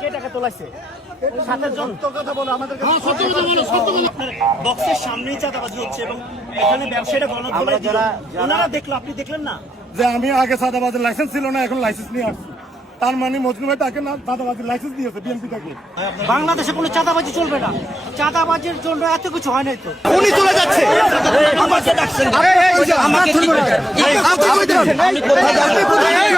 কে টাকা তোলাইছে? 7 জন কথা বলো আমাদের কাছে। সত্য কথা বলো, সত্য কথা। বক্সের সামনেই চাঁদাবাজি হচ্ছে এবং এখানে ব্যবসায়ীরা গণধোলাই দিল। ওনারা দেখলো, আপনি দেখলেন না? যে আমি আগে চাঁদাবাজের লাইসেন্স ছিল না, এখন লাইসেন্স নিয়ে আসছি। তার মানে মজনু ভাই তাকে না চাঁদাবাজির লাইসেন্স দিয়েছে বিএনপি থেকে। বাংলাদেশে কোনো চাঁদাবাজি চলবে না। চাঁদাবাজির জন্য এত কিছু হয় নাই তো। উনি চলে যাচ্ছে। আমাকে ডাকছেন। আমাকে ধরবেন। আমি কোথায় যাব?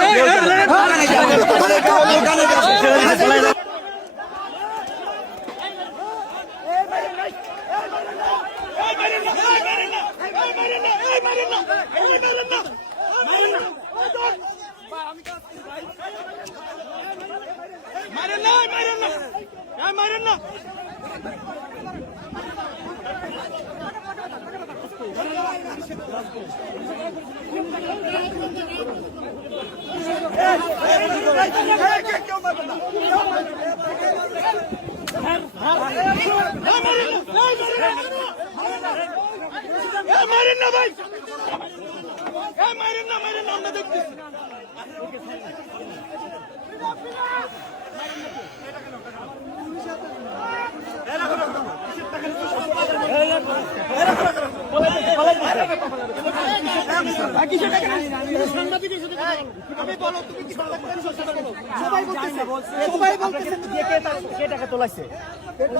কে টাকা তোলাইছে?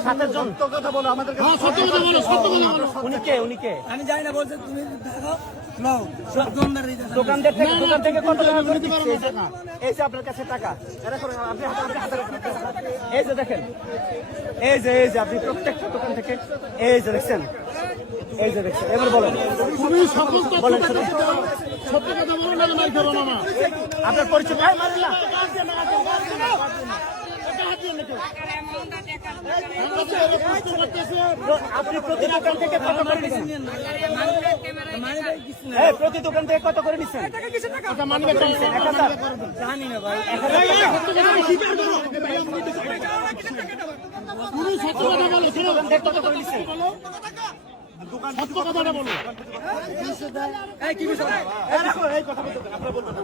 7 জন কথা বলো আমাদের কাছে। সত্য কথা বলো, সত্য কথা বলো। উনি কে? আমি জানি না, বলছে তুমি দেখো। দোকান থেকে কত টাকা করে দিচ্ছে? এই যে আপনার কাছে টাকা, আপনি এই যে দেখেন, এই যে আপনি প্রত্যেকটা দোকান থেকে এই যে দেখছেন, এবার বলেন আপনার পরিচয়। আপনি প্রতি দোকান থেকে কত করে নিচ্ছেন? প্রতি দোকান থেকে কত করে নিচ্ছেন? জানি না ভাই। কত করে নিচ্ছেন? সত্য কথাটা বলো। এই কথা বলতে আপনারা বলবেন।